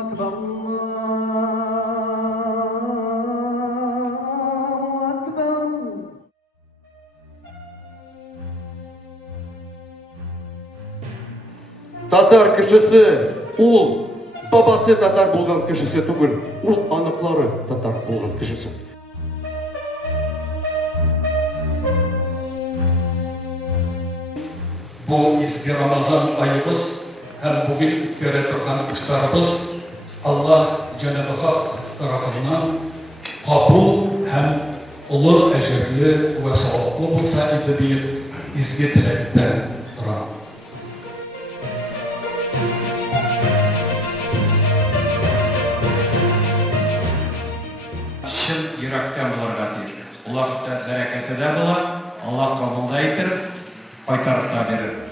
أكبر الله أكبر. Татар кешесе ул бабасы татар булган кешесе түгел, ул аныклары татар булган кешесе. Bu izgi Ramazan ayımız hem bugün göre turgan iftarımız Allah Cenab-ı Hak tarafından kabul hem ulu ecirli ve sevaplı bulsa idi bir izgi dilekte duran. Шын йөрәктән булырга тиеш. Аллаһ та бәрәкәте дә була, Аллаһ кабул да итер, кайтарып та бирер.